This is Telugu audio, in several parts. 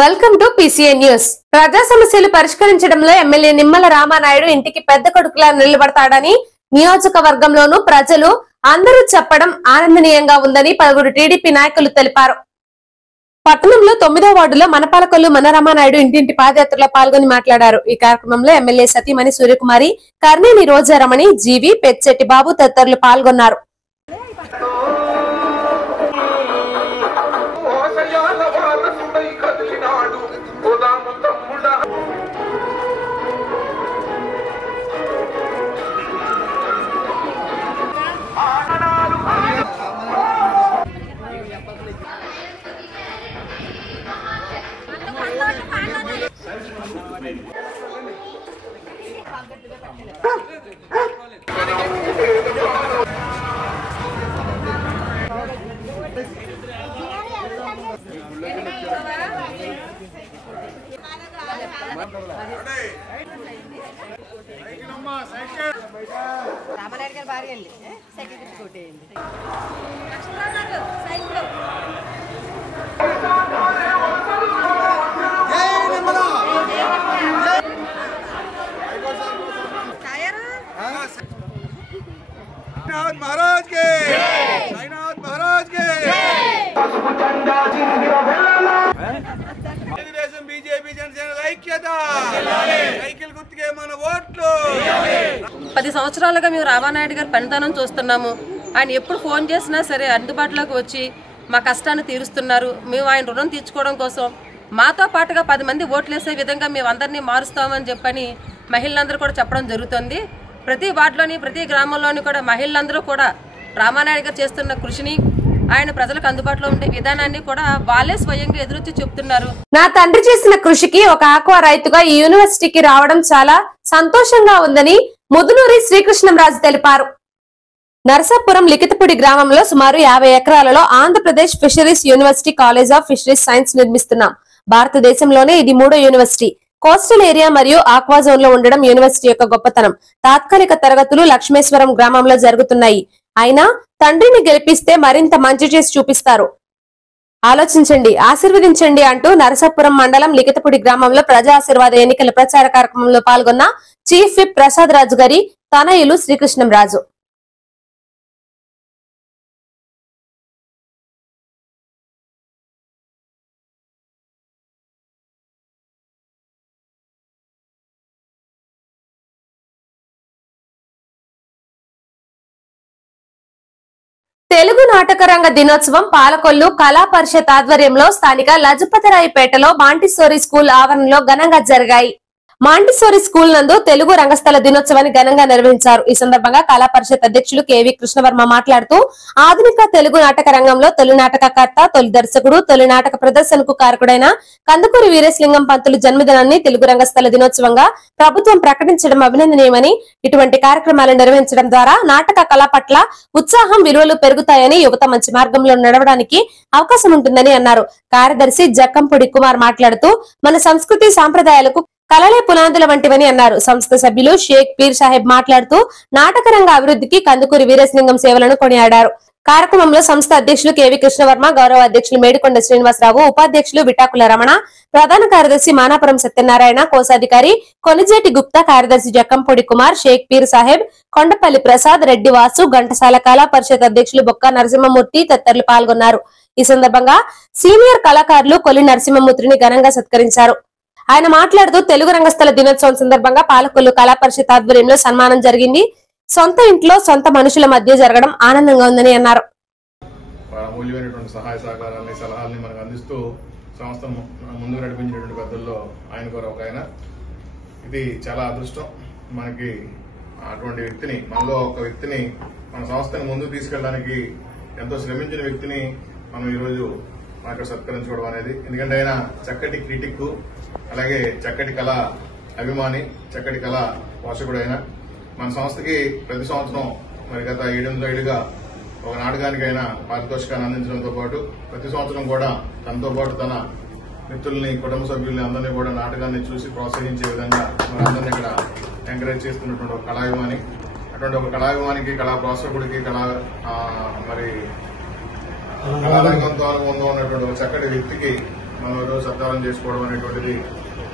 Welcome to PCA news. ప్రజా సమస్యలు పరిష్కరించడంలో ఎమ్మెల్యే నిమ్మల రామానాయుడు ఇంటికి పెద్ద కొడుకులా నిలబడతాడని నియోజకవర్గంలోనూ ప్రజలు అందరూ చెప్పడం ఆనందనీయంగా ఉందని పలువురు టీడీపీ నాయకులు తెలిపారు. పట్టణంలో 9వ వార్డులో మనపాలకొల్లు మన రామానాయుడు ఇంటింటి పాదయాత్రలో పాల్గొని మాట్లాడారు. ఈ కార్యక్రమంలో ఎమ్మెల్యే సతీమణి సూర్యకుమారి, కర్నేని రోజారమణి, జీవి, పెచ్చెట్టి బాబు తదితరులు పాల్గొన్నారు. రామానాయుడు గారి భార్య అండి సైకిల్ కొట్టేయండి. महाराज के साईनाथ महाराज के తెలుగుదేశం బీజేపీ జనసేన ఐక్యత సైకిల్ గుర్తుకే మన ఓట్లు. 10 సంవత్సరాలుగా మేము రామానాయుడు గారి పనితనం చూస్తున్నాము. ఆయన ఎప్పుడు ఫోన్ చేసినా సరే అందుబాటులోకి వచ్చి మా కష్టాన్ని తీరుస్తున్నారు. మేము ఆయన రుణం తీర్చుకోవడం కోసం మాతో పాటుగా 10 మంది ఓట్లేసే విధంగా మేము అందరినీ మారుస్తామని చెప్పని మహిళలందరూ కూడా చెప్పడం జరుగుతుంది. ప్రతి వార్డులోని ప్రతి గ్రామంలోని కూడా మహిళలందరూ కూడా రామానాయుడు గారు చేస్తున్న కృషిని, ఆయన ప్రజలకు అందుబాటులో ఉండే విధానాన్ని కూడా వాళ్ళే స్వయంగా ఎదురొచ్చి చెప్తున్నారు. నా తండ్రి చేసిన కృషికి ఒక ఆక్వా రైతుగా ఈ యూనివర్సిటీకి రావడం చాలా సంతోషంగా ఉందని ముదునూరి శ్రీకృష్ణంరాజు తెలిపారు. నరసాపురం లిఖితపూడి గ్రామంలో సుమారు 50 ఎకరాలలో Andhra Pradesh fisheries university college of fisheries science నిర్మిస్తున్నాం. భారతదేశంలోనే ఇది 3వ యూనివర్సిటీ. కోస్టల్ ఏరియా మరియు ఆక్వా జోన్ లో ఉండడం యూనివర్సిటీ యొక్క గొప్పతనం. తాత్కాలిక తరగతులు లక్ష్మేశ్వరం గ్రామంలో జరుగుతున్నాయి. అయినా తండ్రిని గెలిపిస్తే మరింత మంచి చేసి చూపిస్తారు. ఆలోచించండి, ఆశీర్వదించండి అంటూ నరసాపురం మండలం లిఖితపూడి గ్రామంలో ప్రజా ఆశీర్వాద ఎన్నికల ప్రచార కార్యక్రమంలో పాల్గొన్న చీఫ్ విప్ ప్రసాద్ రాజు గారి తనయులు శ్రీకృష్ణంరాజు. తెలుగు నాటక రంగ దినోత్సవం పాలకొల్లు కళా పరిషత్ ఆధ్వర్యంలో స్థానిక లజపతిరాయపేటలో మాంటిసోరీ స్కూల్ ఆవరణలో ఘనంగా జరిగాయి. మాంటిసోరీ స్కూల్ నందు తెలుగు రంగస్థల దినోత్సవాన్ని ఘనంగా నిర్వహించారు. ఈ సందర్భంగా కళా పరిషత్ అధ్యక్షులు కేవి కృష్ణవర్మ మాట్లాడుతూ ఆధునిక తెలుగు నాటక రంగంలో తొలి నాటకకర్త, తొలి దర్శకుడు, తొలి నాటక ప్రదర్శనకు కారకుడైన కందుకూరి వీరేశలింగం పంతులు జన్మదినాన్ని తెలుగు రంగస్థల దినోత్సవంగా ప్రభుత్వం ప్రకటించడం అభినందనీయమని, ఇటువంటి కార్యక్రమాలు నిర్వహించడం ద్వారా నాటక కళ పట్ల ఉత్సాహం, విలువలు పెరుగుతాయని, యువత మంచి మార్గంలో నడవడానికి అవకాశం ఉంటుందని అన్నారు. కార్యదర్శి జక్కంపూడి కుమార్ మాట్లాడుతూ మన సంస్కృతి సాంప్రదాయాలకు కళలే పునాదుల వంటివని అన్నారు. సంస్థ సభ్యులు షేక్ పీర్ సాహెబ్ మాట్లాడుతూ నాటక రంగ అభివృద్ధికి కందుకూరి వీరేశలింగం సేవలను కొనియాడారు. కార్యక్రమంలో సంస్థ అధ్యక్షులు కేవి కృష్ణవర్మ, గౌరవ అధ్యక్షులు మేడికొండ శ్రీనివాసరావు, ఉపాధ్యక్షులు విటాకుల రమణ, ప్రధాన కార్యదర్శి మానాపురం సత్యనారాయణ, కోశాధికారి కొనిజేటి గుప్తా, కార్యదర్శి జక్కంపూడి కుమార్, షేక్ పీర్ సాహెబ్, కొండపల్లి ప్రసాద్, రెడ్డి వాసు, ఘంటసాల కళా పరిషత్ అధ్యక్షులు బొక్క నరసింహమూర్తి తదితరులు పాల్గొన్నారు. ఈ సందర్భంగా సీనియర్ కళాకారులు కొల్లి నరసింహమూర్తిని ఘనంగా సత్కరించారు. ఆయన మాట్లాడుతూ తెలుగు రంగస్థల దినోత్సవం సందర్భంగా పాలకొల్లు కళా పరిషత్ ఆధ్వర్యంలో సన్మానం జరిగింది. సొంత ఇంట్లో సొంత మనుషుల మధ్య జరగడం ఆనందంగా ఉందని అన్నారు. అమూల్యమైనటువంటి సహాయ సహకారాన్ని, సలహాలని మనకు అందిస్తూ సంస్థ ముందుకు నడిపించినటువంటి పెద్దల్లో ఆయన కూడా ఒక ఆయన. ఇది చాలా అదృష్టం. మనకి అటువంటి వ్యక్తిని, మనలో ఒక వ్యక్తిని, మన సంస్థని ముందుకు తీసుకెళ్ళడానికి ఎంతో శ్రమించిన వ్యక్తిని మనం ఈరోజు అక్కడ సత్కరించుకోవడం అనేది. ఎందుకంటే ఆయన చక్కటి క్రిటిక్, అలాగే చక్కటి కళ అభిమాని, చక్కటి కళ పోషకుడు. ఆయన మన సంస్థకి ప్రతి సంవత్సరం మరి గత 7 ఏళ్లుగా ఒక నాటకానికి ఆయన పారితోషికాన్ని అందించడంతో పాటు ప్రతి సంవత్సరం కూడా తనతో పాటు తన మిత్రుల్ని, కుటుంబ సభ్యుల్ని అందరినీ కూడా నాటకాన్ని చూసి ప్రోత్సహించే విధంగా మరి అందరినీ ఇక్కడ ఎంకరేజ్ చేస్తున్నటువంటి ఒక కళాభిమాని. అటువంటి ఒక కళాభిమానికి, కళా ప్రోత్సాహకుడికి, మరి కళారంగంతో అనుబంధం ఉన్నటువంటి ఒక చక్కటి వ్యక్తికి మనం ఈరోజు సత్కారం చేసుకోవడం అనేటువంటిది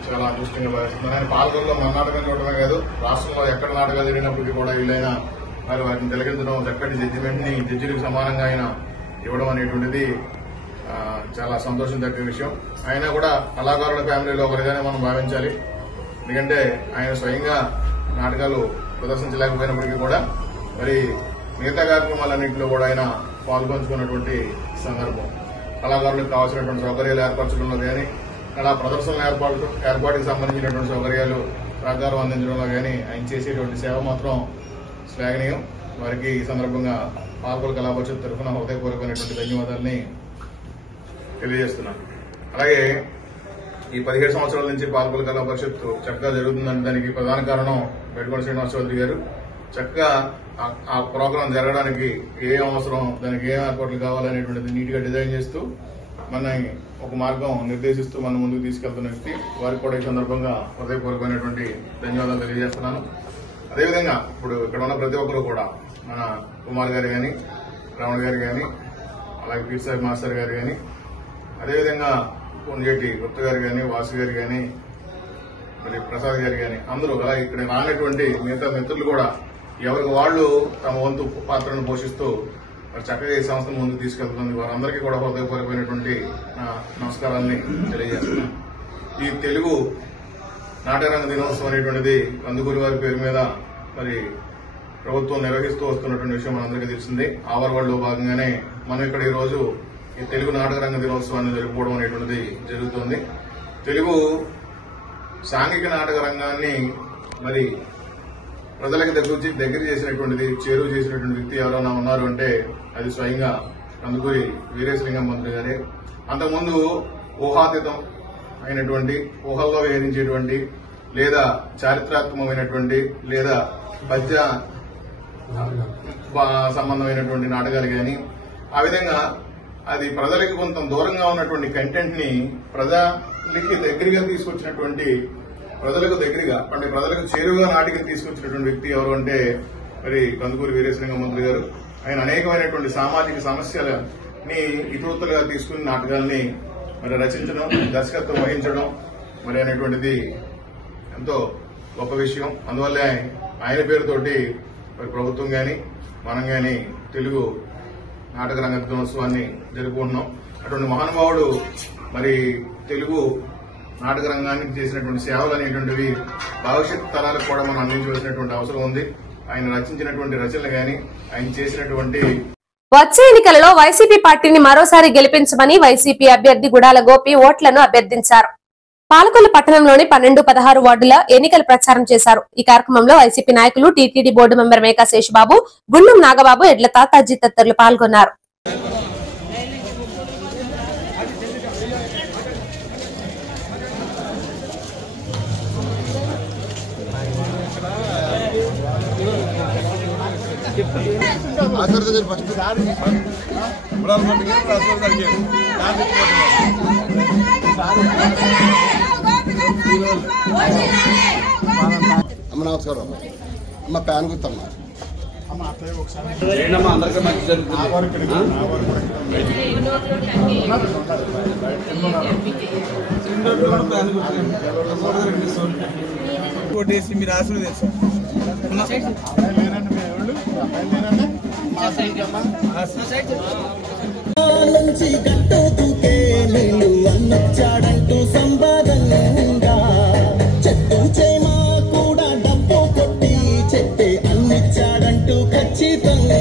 చాలా అదృష్టంగా భావిస్తున్నాను. ఆయన పాలకొల్లో మన నాటకం చూడటమే కాదు, రాష్ట్రంలో ఎక్కడ నాటకాలు జరిగినప్పటికీ కూడా వీళ్ళైనా మరి వాటిని తిలకించడం, చక్కటి జడ్జిమెంట్ ని జడ్జిలకు సమానంగా ఆయన ఇవ్వడం అనేటువంటిది చాలా సంతోషం తగ్గ విషయం. అయినా కూడా కళాకారుల ఫ్యామిలీలో ఒకరిగానే మనం భావించాలి. ఎందుకంటే ఆయన స్వయంగా నాటకాలు ప్రదర్శించలేకపోయినప్పటికీ కూడా మరి మిగతా కార్యక్రమాలన్నింటిలో కూడా ఆయన పాల్పంచుకున్నటువంటి సందర్భం. కళాకారులకు కావాల్సినటువంటి సౌకర్యాలు ఏర్పరచడంలో కానీ, కళా ప్రదర్శనల ఏర్పాటుకు సంబంధించినటువంటి సౌకర్యాలు సహకారం అందించడంలో కానీ ఆయన చేసేటువంటి సేవ మాత్రం శ్లాఘనీయం. వారికి ఈ సందర్భంగా పాల్గొల కళా పరిషత్ తరఫున హృదయపూర్వకమైనటువంటి ధన్యవాదాలని తెలియజేస్తున్నాను. అలాగే ఈ 17 సంవత్సరాల నుంచి పాల్గొల కళా పరిషత్ చక్కగా జరుగుతుందంటే దానికి ప్రధాన కారణం బెడ్కొండ శ్రీనివాస చౌదరి గారు. చక్కగా ఆ ప్రోగ్రాం జరగడానికి ఏ అవసరం, దానికి ఏ ఏర్పాట్లు కావాలనేటువంటిది నీట్ గా డిజైన్ చేస్తూ మన ఒక మార్గం నిర్దేశిస్తూ మన ముందుకు తీసుకెళ్తున్న వ్యక్తి. వారికి కూడా ఈ సందర్భంగా హృదయపూర్వకమైనటువంటి ధన్యవాదాలు తెలియజేస్తున్నాను. అదేవిధంగా ఇప్పుడు ఇక్కడ ఉన్న ప్రతి ఒక్కరు కూడా మన కుమార్ గారు కానీ, రావణ గారు కానీ, అలాగే పీర్ సాహెబ్ మాస్టర్ గారు కానీ, అదేవిధంగా కొండేటి గుప్త గారు కానీ, వాసు గారు కానీ, మరి ప్రసాద్ గారు కానీ, అందరూ అలాగే ఇక్కడ రానటువంటి మిగతా మిత్రులు కూడా ఎవరికి వాళ్ళు తమ వంతు పాత్రను పోషిస్తూ మరి చక్కగా ఈ సంస్థను ముందుకు తీసుకెళ్తుంది. వారందరికీ కూడా హృదయపూర్వకమైనటువంటి నమస్కారాన్ని తెలియజేస్తున్నాను. ఈ తెలుగు నాటకరంగ దినోత్సవం అనేటువంటిది కందుకూరి వారి పేరు మీద మరి ప్రభుత్వం నిర్వహిస్తూ వస్తున్నటువంటి విషయం మనందరికీ తెలిసిందే. ఆవరవాడలో భాగంగానే మనం ఇక్కడ ఈ రోజు ఈ తెలుగు నాటకరంగ దినోత్సవాన్ని జరుపుకోవడం అనేటువంటిది జరుగుతుంది. తెలుగు సాంఘిక నాటక రంగాన్ని మరి ప్రజలకు దగ్గర చేసినటువంటిది, చేరువ చేసినటువంటి వ్యక్తి ఎవరైనా ఉన్నారు అంటే అది స్వయంగా కందుకూరి వీరేశలింగం మంత్రి గారే. అంతకుముందు ఊహాతీతం అయినటువంటి, ఊహల్లో విహరించేటువంటి లేదా చారిత్రాత్మకమైనటువంటి లేదా పద్య సంబంధమైనటువంటి నాటకాలు కానీ, ఆ విధంగా అది ప్రజలకి కొంత దూరంగా ఉన్నటువంటి కంటెంట్ ని ప్రజలకి దగ్గరగా తీసుకొచ్చినటువంటి, ప్రజలకు దగ్గరగా అంటే ప్రజలకు చేరువుగా నాటికి తీసుకొచ్చినటువంటి వ్యక్తి ఎవరు అంటే మరి కందుకూరి వీరేశలింగం మంత్రి గారు. ఆయన అనేకమైనటువంటి సామాజిక సమస్యలని ఇతరులుగా తీసుకుని నాటకాల్ని మరి రచించడం, దర్శకత్వం వహించడం మరి అనేటువంటిది ఎంతో గొప్ప విషయం. అందువల్లే ఆయన పేరుతోటి మరి ప్రభుత్వం గాని మనం గాని తెలుగు నాటక రంగ దినోత్సవాన్ని జరుపుకుంటున్నాం. అటువంటి మహానుభావుడు మరి తెలుగు నాటక రంగానికి చేసినటువంటి సేవలు అనేటువంటివి భవిష్యత్ తరాలకు కూడా మనం అందించవలసినటువంటి అవసరం ఉంది. ఆయన రచించినటువంటి రచనలు గాని, ఆయన చేసినటువంటి వచ్చే ఎన్నికలలో వైసీపీ పార్టీని మరోసారి గెలిపించమని వైసీపీ అభ్యర్థి గుడాల గోపి ఓట్లను అభ్యర్థించారు. పాలకొల్లు పట్టణంలోని 12, 16 వార్డుల ఎన్నికల ప్రచారం చేశారు. ఈ కార్యక్రమంలో వైసీపీ నాయకులు, TTD board member Meka Sesha Babu, గుండం నాగబాబు, ఎడ్ల తాతాజీ తదితరులు పాల్గొన్నారు. అమ్మ నమస్కారం. అమ్మ ప్యాన్ గుర్తమ్మా. అందరికీ మంచి జరుగుతుంది. మీరు ఆశీర్వదించారు. అన్నచ్చాడంటూ సంపాదనంగా చెట్టు చేమా కూడా డబ్బు కొట్టి చెట్టే అన్నిచ్చాడంటూ ఖచ్చితంగా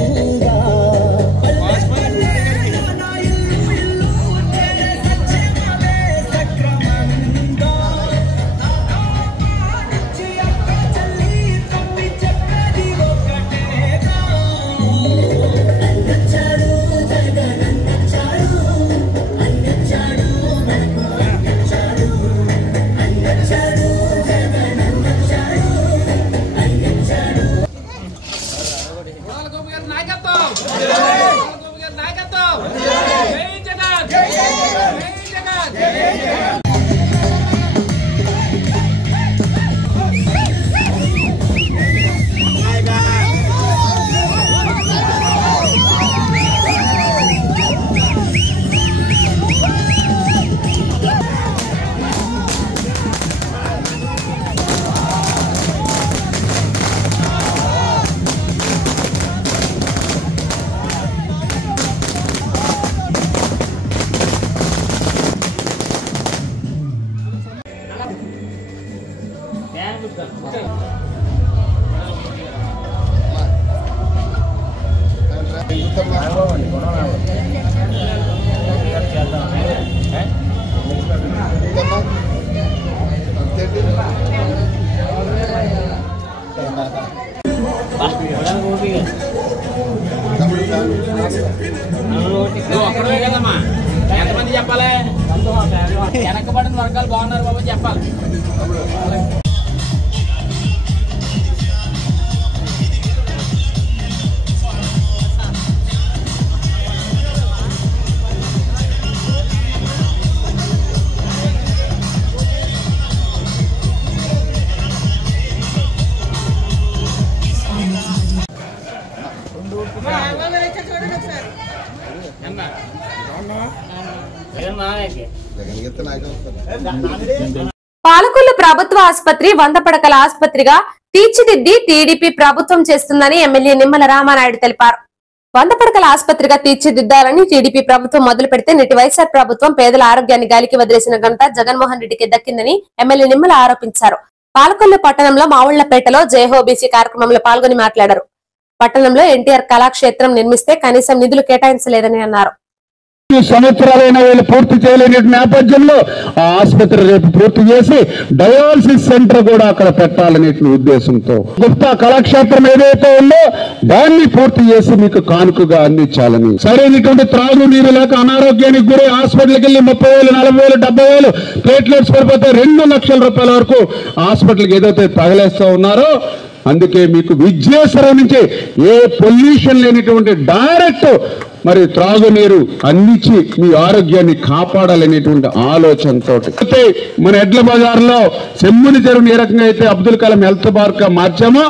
ఒక్కడే కదమ్మా, ఎంతమంది చెప్పాలి? వెనకబడిన వర్గాలు బాగున్నారు బాబు చెప్పాలి. పాలకొల్లు ప్రభుత్వ ఆసుపత్రి 100 పడకల ఆసుపత్రిగా తీర్చిదిద్ది టీడీపీ ప్రభుత్వం చేస్తుందని ఎమ్మెల్యే నిమ్మల రామానాయుడు తెలిపారు. 100 పడకల ఆసుపత్రిగా తీర్చిదిద్దాలని టీడీపీ ప్రభుత్వం మొదలు పెడితే నేటి వైఎస్ఆర్ ప్రభుత్వం పేదల ఆరోగ్యాన్ని గాలికి వదిలేసిన ఘనత జగన్మోహన్ రెడ్డికి దక్కిందని ఎమ్మెల్యే నిమ్మల ఆరోపించారు. పాలకొల్లు పట్టణంలో మావుళ్లపేటలో జయహోబీసీ కార్యక్రమంలో పాల్గొని మాట్లాడారు. పట్టణంలో ఎన్టీఆర్ కళాక్షేత్రం నిర్మిస్తే కనీసం నిధులు కేటాయించలేదని అన్నారు. సంవత్సరాలైన వీళ్ళు పూర్తి చేయలేని నేపథ్యంలో ఆ ఆసుపత్రి రేపు పూర్తి చేసి డయాలసిస్ సెంటర్ కూడా అక్కడ పెట్టాలనే ఉద్దేశంతో గుప్తా కళాక్షేత్రం ఏదైతే ఉందో దాన్ని పూర్తి చేసి మీకు కానుకగా అందించాలని, సరైనటువంటి త్రాగునీరు లేక అనారోగ్యానికి గురి హాస్పిటల్కి వెళ్ళి 30,000, 40,000, 70,000 ప్లేట్లెట్స్ పడిపోతే 2 లక్షల రూపాయల వరకు హాస్పిటల్కి ఏదైతే తగలేస్తూ ఉన్నారో అందుకే మీకు విజయేశ్వరం నుంచి ఏ పొల్యూషన్ లేనిటువంటి డైరెక్ట్ మరి త్రాగునీరు అందించి మీ ఆరోగ్యాన్ని కాపాడాలనేటువంటి ఆలోచనతో మన ఎడ్ల బజార్లో సెమ్ముని చెరువుని ఏ రకంగా అయితే అబ్దుల్ కలాం హెల్త్ పార్క్ గా మార్చామో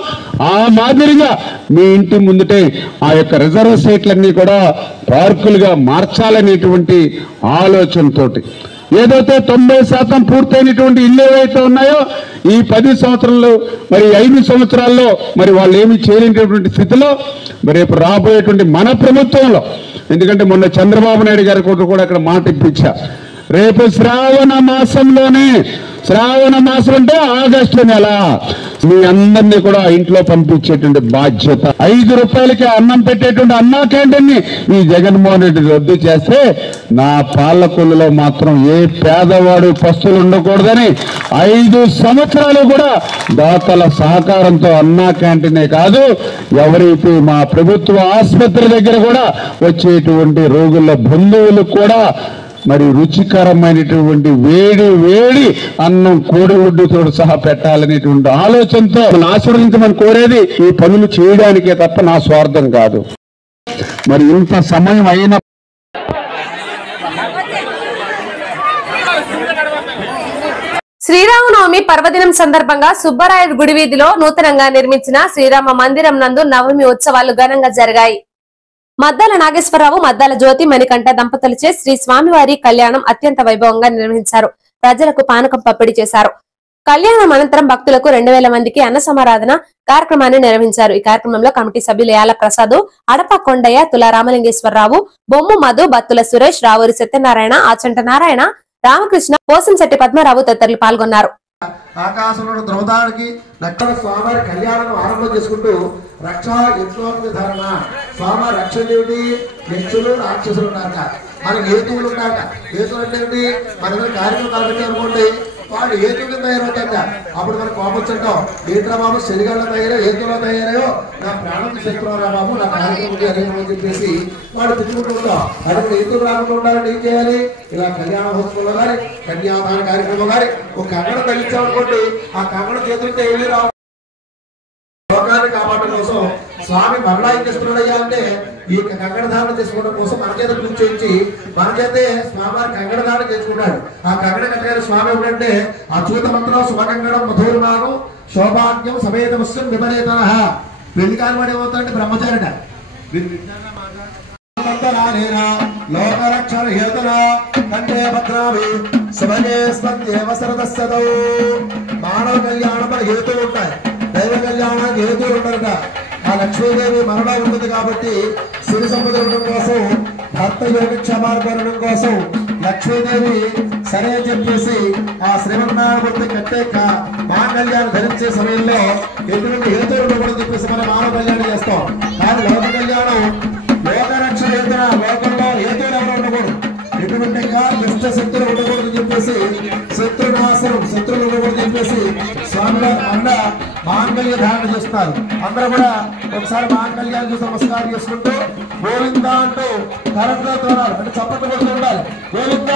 ఆ మాదిరిగా మీ ఇంటి ముందుటే ఆ యొక్క రిజర్వ్ సైట్లన్నీ కూడా పార్కులుగా మార్చాలనేటువంటి ఆలోచనతోటి ఏదైతే 90% పూర్తయినటువంటి ఇల్లు ఏవైతే ఉన్నాయో ఈ 10 సంవత్సరాల్లో మరి 5 సంవత్సరాల్లో మరి వాళ్ళు ఏమి చేయలేనటువంటి స్థితిలో మరి రేపు రాబోయేటువంటి మన ప్రభుత్వంలో, ఎందుకంటే మొన్న చంద్రబాబు నాయుడు గారి కూడా అక్కడ మాట ఇప్పించా, రేపు శ్రావణ మాసం అంటే ఆగస్టు నెల మీ అందరినీ కూడా ఇంట్లో పంపించేటువంటి బాధ్యత. 5 రూపాయలకి అన్నం పెట్టేటువంటి అన్నా క్యాంటీన్ ని ఈ జగన్మోహన్ రెడ్డి రద్దు చేస్తే నా పాలకొల్లులో మాత్రం ఏ పేదవాడు పస్తులు ఉండకూడదని 5 సంవత్సరాలు కూడా దాతల సహకారంతో అన్నా క్యాంటీనే కాదు, ఎవరైతే మా ప్రభుత్వ ఆసుపత్రి దగ్గర కూడా వచ్చేటువంటి రోగుల బంధువులు కూడా మరి రుచికరమైనటువంటి వేడి అన్నం కోడిగుడ్డుతో సహా పెట్టాలనేటువంటి ఆలోచనతో ఆశీర్వదించమని కోరేది ఈ పనులు చేయడానికే తప్ప నా స్వార్థం కాదు. మరి ఇంత సమయం అయిన శ్రీరామనవమి పర్వదినం సందర్భంగా సుబ్బరాయుడు గుడి వీధిలో నూతనంగా నిర్మించిన శ్రీరామ మందిరం నందు నవమి ఉత్సవాలు ఘనంగా జరిగాయి. మద్దాల నాగేశ్వరరావు, మద్దాల జ్యోతి మణికంఠ దంపతులచే శ్రీ స్వామివారి కళ్యాణం అత్యంత వైభవంగా నిర్వహించారు. ప్రజలకు పానకం పంపిణీ చేశారు. కళ్యాణం అనంతరం భక్తులకు 2,000 మందికి అన్న సమారాధన కార్యక్రమాన్ని నిర్వహించారు. ఈ కార్యక్రమంలో కమిటీ సభ్యులు యాల ప్రసాద్, అడప కొండయ్య, తుల రామలింగేశ్వరరావు, బొమ్ము మధు, బత్తుల సురేష్, రావూరి సత్యనారాయణ, ఆచంట నారాయణ, రామకృష్ణ, పోసంశెట్టి పద్మరావు తదితరులు పాల్గొన్నారు. ఆకాశంలో ద్రవదానికి నక్కల స్వామివారి కళ్యాణం ఆరంభం చేసుకుంటూ రక్ష యజ్ఞోపధారణ స్వామివారి రక్షణేమిటి, యక్షులు రాక్షసులు ఉన్నారట, మనకి హేతువులు ఉన్నారట. హేతువులు అంటే మన కార్యక్రమాలు పెట్టారనుకోండి, వాళ్ళు హేతు కింద తయారవుతారట. అప్పుడు మనకు కోపం వచ్చంటాం, ఏంట్రా బాబు శనిగాల్లో తయారో హేతువులో తయారో నా ప్రాణం శత్రువురా బాబు, నా కార్యక్రమం అని చెప్పేసి వాళ్ళు తిట్టుకుంటూ ఉంటాం. అటువంటి హేతువులు రాకుండా ఉండాలని ఏం చేయాలి? ఇలా కళ్యాణ మహోత్సవంలో కానీ కన్యాదాన కార్యక్రమం కానీ ఒక కంగణ తగ్గించామనుకోండి, ఆ కంగణ చేతులతో ఏమీ రావు. లోకాన్ని కాపాడడం కోసం స్వామి మరలా ఏం చేస్తున్నాడయ్యా అంటే ఈ కంగణ ధారణ చేసుకోవడం కోసం మన చేత పూజ చేయించి మన చేతే స్వామివారి కంగణ ధారణ చేసుకున్నాడు. ఆ కంగణ కట్టిన స్వామి ఏమిటంటే అచ్యుత మంత్రం శుభకంగణం మధుర్మాను శోభాగ్యం సమేతమస్యం విపరీతన. పెళ్లి కాని వాడు ఏమవుతాడంటే బ్రహ్మచారిట. లోకరక్షణ హేతున కంటే భద్రామి శుభగే స్పందేవసరదస్తదౌ. మానవ కళ్యాణం మన హేతులు ఉంటాయి, దైవ కళ్యాణానికి హేతువులు ఉంటారట. ఆ లక్ష్మీదేవి మరణ ఉంటుంది కాబట్టి సిరి సంపద ఉండడం కోసం, భర్త యోగక్షేమార్పడం కోసం లక్ష్మీదేవి సరే అని చెప్పేసి ఆ శ్రీమన్నారాయణమూర్తి కట్టేక మాంగళ్యాన్ని ధరించే సమయంలో ఎటువంటి హేతువులు ఉండకూడదని చెప్పేసి మనం మానవ కళ్యాణం చేస్తాం. కానీ లోక కళ్యాణం లోక మాంగళ్య ధారణ చేస్తున్నారు. అందరూ కూడా ఒకసారి మాంగళ్యాన్ని చూసి నమస్కారం చేసుకుంటూ గోవింద అంటూ కరెక్ట్గా ఉండాలి, అంటే చప్పట్లు కొడుతూ ఉండాలి. గోవింద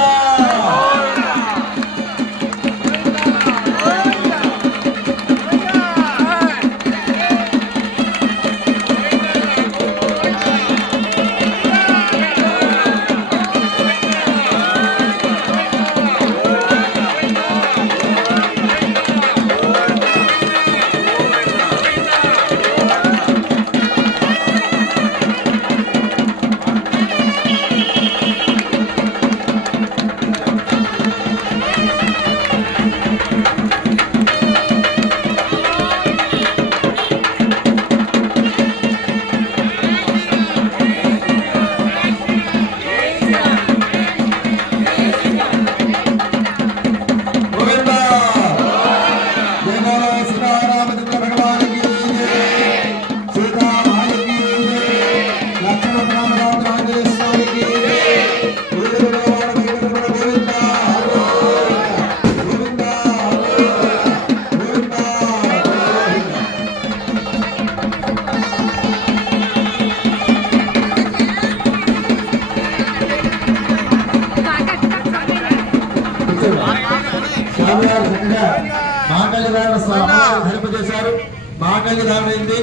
చేశారు. మాంగళ్య ధారణ అయింది.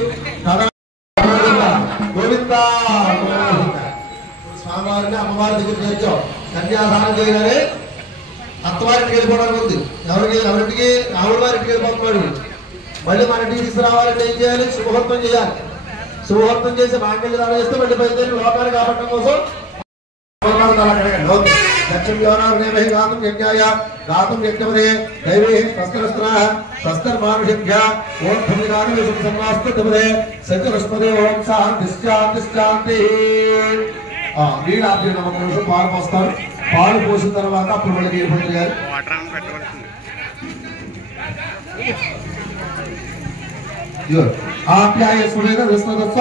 గోవింద స్వామివారిని అమ్మవారి దగ్గర చేర్చాం. కన్యాదానం చేయగానే అత్తవారింటికి వెళ్ళిపోవడానికి ఉంది. ఎవరింటికి రాముల వారింటికి వెళ్ళిపోతున్నాడు. మళ్ళీ మన ఇంటికి తీసుకురావాలంటే ఏం చేయాలి? శుభహత్వం చేయాలి. శుభహత్వం చేసి మాంగళ్య ధారణ చేస్తే మళ్ళీ బయలుదేరి లోకాన్ని కాపాడటం కోసం లక్ష్యం యోనార్ణే గాతం యజ్ఞాయ గాతం యజ్ఞమనే దైవే స్వస్తిరస్త్రాః స్వస్తిర్మానుషేభ్యః ఓం భూమినాని సంవాస్తమనే సత్యరస్మదే ఓం శాంతి శాంతి శాంతి. వీరాభ్య నమ్మకం నిమిషం పాలు పోస్తారు. పాలు పోసిన తర్వాత అప్పుడు మళ్ళీ వీరభద్ర గారు ఆప్యాయ సురేణ విశ్వదస్వ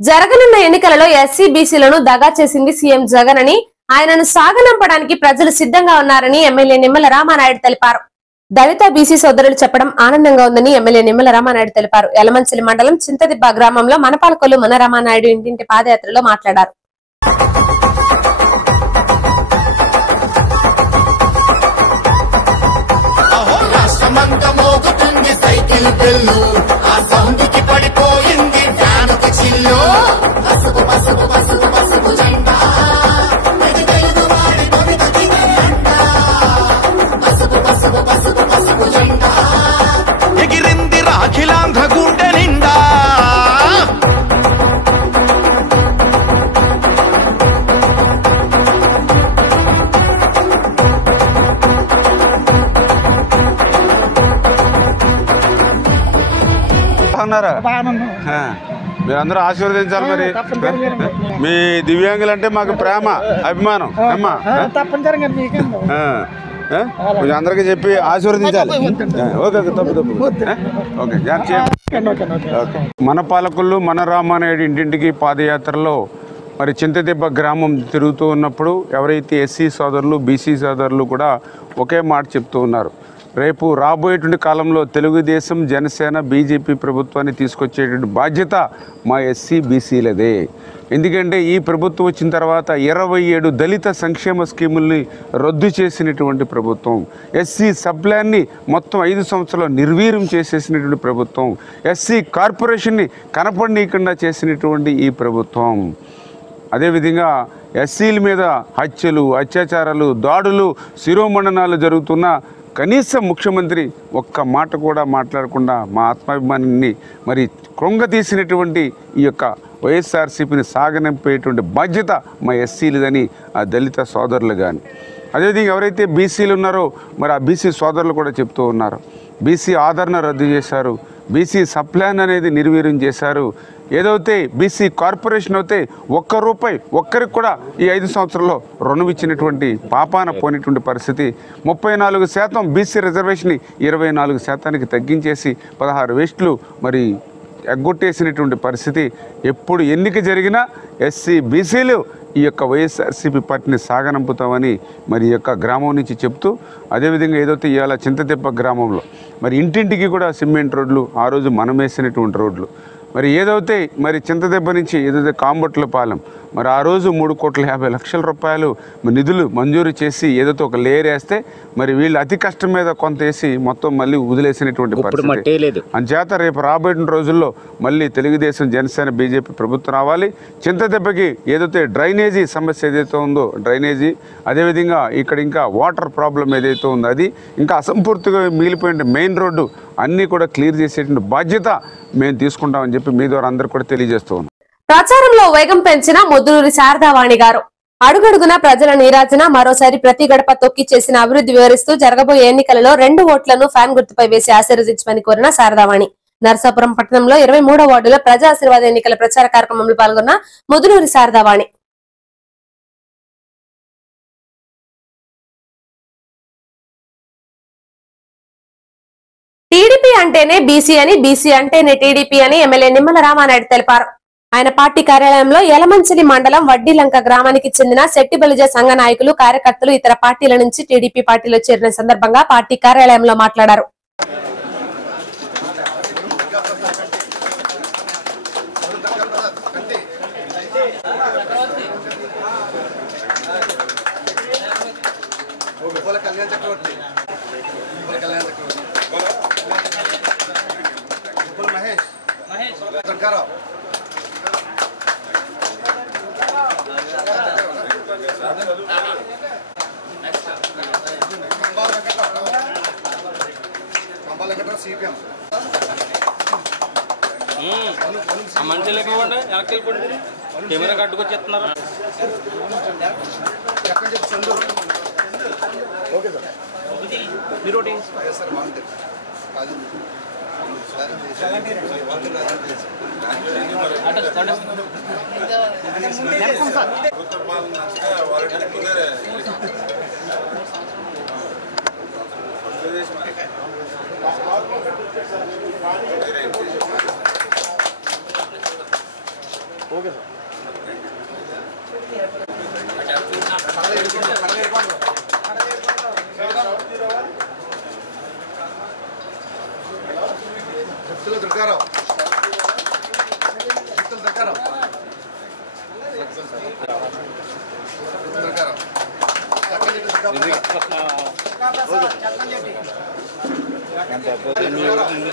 జరగనున్న ఎన్నికలలో ఎస్సీ బీసీలను దగా చేసింది సీఎం జగన్ అని, ఆయనను సాగనంపడానికి ప్రజలు సిద్ధంగా ఉన్నారని ఎమ్మెల్యే నిమ్మల రామానాయుడు తెలిపారు. దళిత బీసీ సోదరులు చెప్పడం ఆనందంగా ఉందని ఎమ్మెల్యే నిమ్మల రామానాయుడు తెలిపారు. యలమంచిలి మండలం చింతదిబ్బ గ్రామంలో మనపాలకొల్లు మన రామానాయుడు ఇంటింటి పాదయాత్రలో మాట్లాడారు. ఎగిరింది రాఖిలాంధ్ర గుండె నిండా మీరందరూ ఆశీర్వదించాలి. మరి మీ దివ్యాంగులు అంటే మాకు ప్రేమ, అభిమానం అమ్మా. కొంచెం అందరికీ చెప్పి ఆశీర్వదించాలి. ఓకే తప్పు ఓకే. మన పాలకులు మన రామానాయుడు ఇంటింటికి పాదయాత్రలో మరి చింతదిబ్బ గ్రామం తిరుగుతూ ఉన్నప్పుడు ఎవరైతే ఎస్సీ సోదరులు బీసీ సోదరులు కూడా ఒకే మాట చెప్తూ ఉన్నారు. రేపు రాబోయేటువంటి కాలంలో తెలుగుదేశం, జనసేన, బీజేపీ ప్రభుత్వాన్ని తీసుకొచ్చేటువంటి బాధ్యత మా ఎస్సీ బీసీలదే. ఎందుకంటే ఈ ప్రభుత్వం వచ్చిన తర్వాత 27 దళిత సంక్షేమ స్కీముల్ని రద్దు చేసినటువంటి ప్రభుత్వం, ఎస్సీ సబ్ప్లాన్ని మొత్తం 5 సంవత్సరాలు నిర్వీర్యం చేసేసినటువంటి ప్రభుత్వం, ఎస్సీ కార్పొరేషన్ని కనపడనీయకుండా చేసినటువంటి ఈ ప్రభుత్వం. అదేవిధంగా ఎస్సీల మీద హత్యలు, అత్యాచారాలు, దాడులు, శిరోమండనాలు జరుగుతున్న కనీసం ముఖ్యమంత్రి ఒక్క మాట కూడా మాట్లాడకుండా మా ఆత్మాభిమానాన్ని మరి కృంగతీసినటువంటి ఈ యొక్క వైఎస్ఆర్సీపీని సాగనంపేటువంటి బాధ్యత మా ఎస్సీలదని ఆ దళిత సోదరులు కానీ, అదేవిధంగా ఎవరైతే బీసీలు ఉన్నారో మరి ఆ బీసీ సోదరులు కూడా చెప్తూ ఉన్నారు. బీసీ ఆదరణ రద్దు చేశారు, బీసీ సప్లాన్ అనేది నిర్వీర్యం చేశారు. ఏదైతే బీసీ కార్పొరేషన్ అయితే ₹1 ఒక్కరికి కూడా ఈ 5 సంవత్సరాల్లో రుణం ఇచ్చినటువంటి పాపాన పోయినటువంటి పరిస్థితి. 34% బీసీ రిజర్వేషన్ 24% తగ్గించేసి 16 వేస్టులు మరి ఎగ్గొట్టేసినటువంటి పరిస్థితి. ఎప్పుడు ఎన్నిక జరిగినా ఎస్సీ బీసీలు ఈ యొక్క వైఎస్ఆర్సీపీ పార్టీని సాగనంపుతామని మరి ఈ యొక్క గ్రామం నుంచి చెప్తూ, అదేవిధంగా ఏదైతే ఇవాళ చింతతిప్ప గ్రామంలో మరి ఇంటింటికి కూడా సిమెంట్ రోడ్లు, ఆ రోజు మనం వేసినటువంటి రోడ్లు, మరి ఏదైతే మరి చింతదెబ్బ నుంచి ఏదైతే కాంబొట్లపాలెం మరి ఆ రోజు ₹3,50,00,000 నిధులు మంజూరు చేసి ఏదైతే ఒక లేయర్ వేస్తే మరి వీళ్ళు అతి కష్టం మీద కొంత వేసి మొత్తం మళ్ళీ వదిలేసినటువంటి పరిస్థితి. అంచేత రేపు రాబోయే రోజుల్లో మళ్ళీ తెలుగుదేశం, జనసేన, బీజేపీ ప్రభుత్వం రావాలి. చింతదెబ్బకి ఏదైతే డ్రైనేజీ సమస్య ఏదైతే ఉందో డ్రైనేజీ, అదేవిధంగా ఇక్కడ ఇంకా వాటర్ ప్రాబ్లం ఏదైతే ఉందో అది, ఇంకా అసంపూర్తిగా మిగిలిపోయిన మెయిన్ రోడ్డు అన్నీ కూడా క్లియర్ చేసేటువంటి బాధ్యత మేము తీసుకుంటామని చెప్పి మీ ద్వారా అందరూ కూడా తెలియజేస్తూ ఉన్నాం. ప్రచారంలో వేగం పెంచిన ముద్దులూరి శారదావాణి గారు అడుగడుగున ప్రజల నీరాజన, మరోసారి ప్రతి గడప తొక్కి చేసిన అభివృద్ధి వివరిస్తూ జరగబోయే ఎన్నికలలో 2 ఓట్లను ఫ్యాన్ గుర్తుపై వేసి ఆశీర్వదించమని కోరిన శారదావాణి నరసాపురం పట్టణంలో 23వ వార్డులో ప్రజా ఆశీర్వాద ఎన్నికల ప్రచార కార్యక్రమంలో పాల్గొన్న ముద్దులూరి శారదావాణి టీడీపీ అంటేనే బీసీ అని, బీసీ అంటేనే టీడీపీ అని ఎమ్మెల్యే నిమ్మల రామానాయుడు తెలిపారు. ఆయన పార్టీ కార్యాలయంలో యలమంచిలి మండలం వడ్డీలంక గ్రామానికి చెందిన శెట్టి బలిజ సంఘ నాయకులు, కార్యకర్తలు ఇతర పార్టీల నుంచి టీడీపీ పార్టీలో చేరిన సందర్భంగా పార్టీ కార్యాలయంలో మాట్లాడారు. మంచి లేకుండా వెనకెళ్ళిపోండి, కెమెరా కట్టుకొచ్చేస్తున్నారు.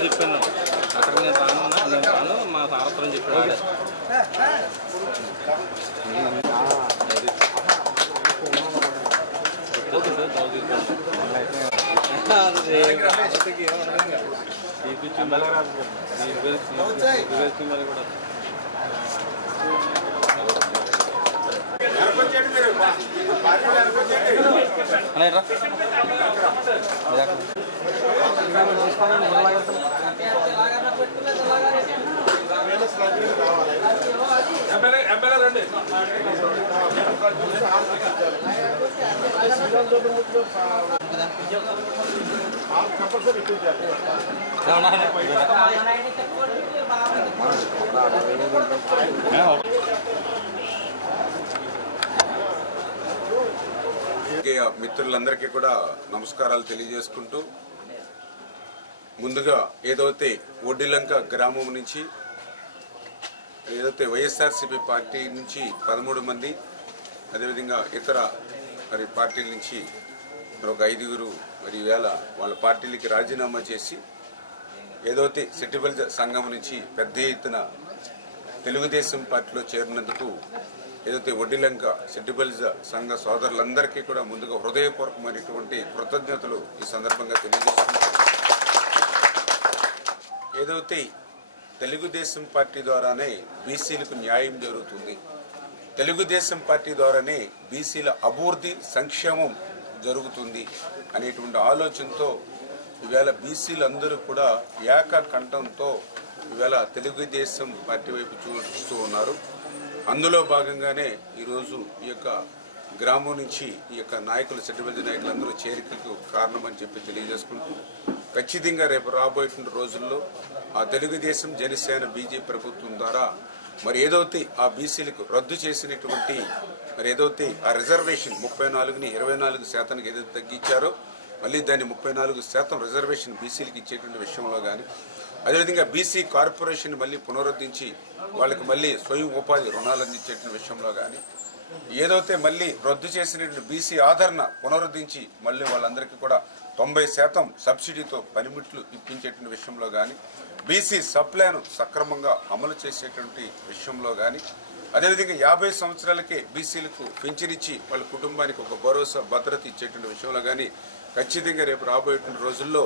చెప్పాను అక్కడ నేను రాను, మా సారథ్యం చెప్పాను. మిత్రులందరికీ కూడా నమస్కారాలు తెలియజేసుకుంటూ ముందుగా ఏదైతే ఒడ్డిలంక గ్రామం నుంచి ఏదైతే వైఎస్ఆర్సీపీ పార్టీ నుంచి 13 మంది, అదేవిధంగా ఇతర మరి పార్టీల నుంచి ఒక 5గురు మరి ఈవేళ వాళ్ళ పార్టీలకి రాజీనామా చేసి ఏదైతే సెట్టిబల్జ సంఘం నుంచి పెద్ద ఎత్తున తెలుగుదేశం పార్టీలో చేరినందుకు ఏదైతే ఒడ్డిలంక సెట్టిబల్జ సంఘ సోదరులందరికీ కూడా ముందుగా హృదయపూర్వకమైనటువంటి కృతజ్ఞతలు ఈ సందర్భంగా తెలియజేస్తున్నారు. ఏదైతే తెలుగుదేశం పార్టీ ద్వారానే బీసీలకు న్యాయం జరుగుతుంది, తెలుగుదేశం పార్టీ ద్వారానే బీసీల అభివృద్ధి సంక్షేమం జరుగుతుంది అనేటువంటి ఆలోచనతో ఈవేళ బీసీలందరూ కూడా ఏకకంఠంతో ఈవేళ తెలుగుదేశం పార్టీ వైపు చూస్తూ ఉన్నారు. అందులో భాగంగానే ఈరోజు ఈ యొక్క గ్రామం నుంచి ఈ యొక్క నాయకులు సెట్టిబల్జ నాయకులందరూ చేరికలకు కారణమని చెప్పి తెలియజేసుకుంటూ ఖచ్చితంగా రేపు రాబోయేటువంటి రోజుల్లో ఆ తెలుగుదేశం జనసేన బీజేపీ ప్రభుత్వం ద్వారా మరి ఏదైతే ఆ బీసీలకు రద్దు చేసినటువంటి మరి ఏదైతే ఆ రిజర్వేషన్ 34ని 24% ఏదైతే తగ్గించారో మళ్ళీ దాన్ని 34% రిజర్వేషన్ బీసీలకు ఇచ్చేటువంటి విషయంలో కానీ, అదేవిధంగా బీసీ కార్పొరేషన్ మళ్ళీ పునరుద్ధరించి వాళ్ళకి మళ్ళీ స్వయం ఉపాధి రుణాలు అందించేటువంటి విషయంలో కానీ, ఏదైతే మళ్ళీ రద్దు చేసినటువంటి బీసీ ఆదరణ పునరుద్ధరించి మళ్ళీ వాళ్ళందరికీ కూడా 90% సబ్సిడీతో పనిముట్లు ఇప్పించేటువంటి విషయంలో కానీ, బీసీ సప్లైను సక్రమంగా అమలు చేసేటువంటి విషయంలో కానీ, అదేవిధంగా 50 సంవత్సరాలకే బీసీలకు పెంచినిచ్చి వాళ్ళ కుటుంబానికి ఒక భరోసా భద్రత ఇచ్చేటువంటి విషయంలో కానీ ఖచ్చితంగా రేపు రాబోయేటువంటి రోజుల్లో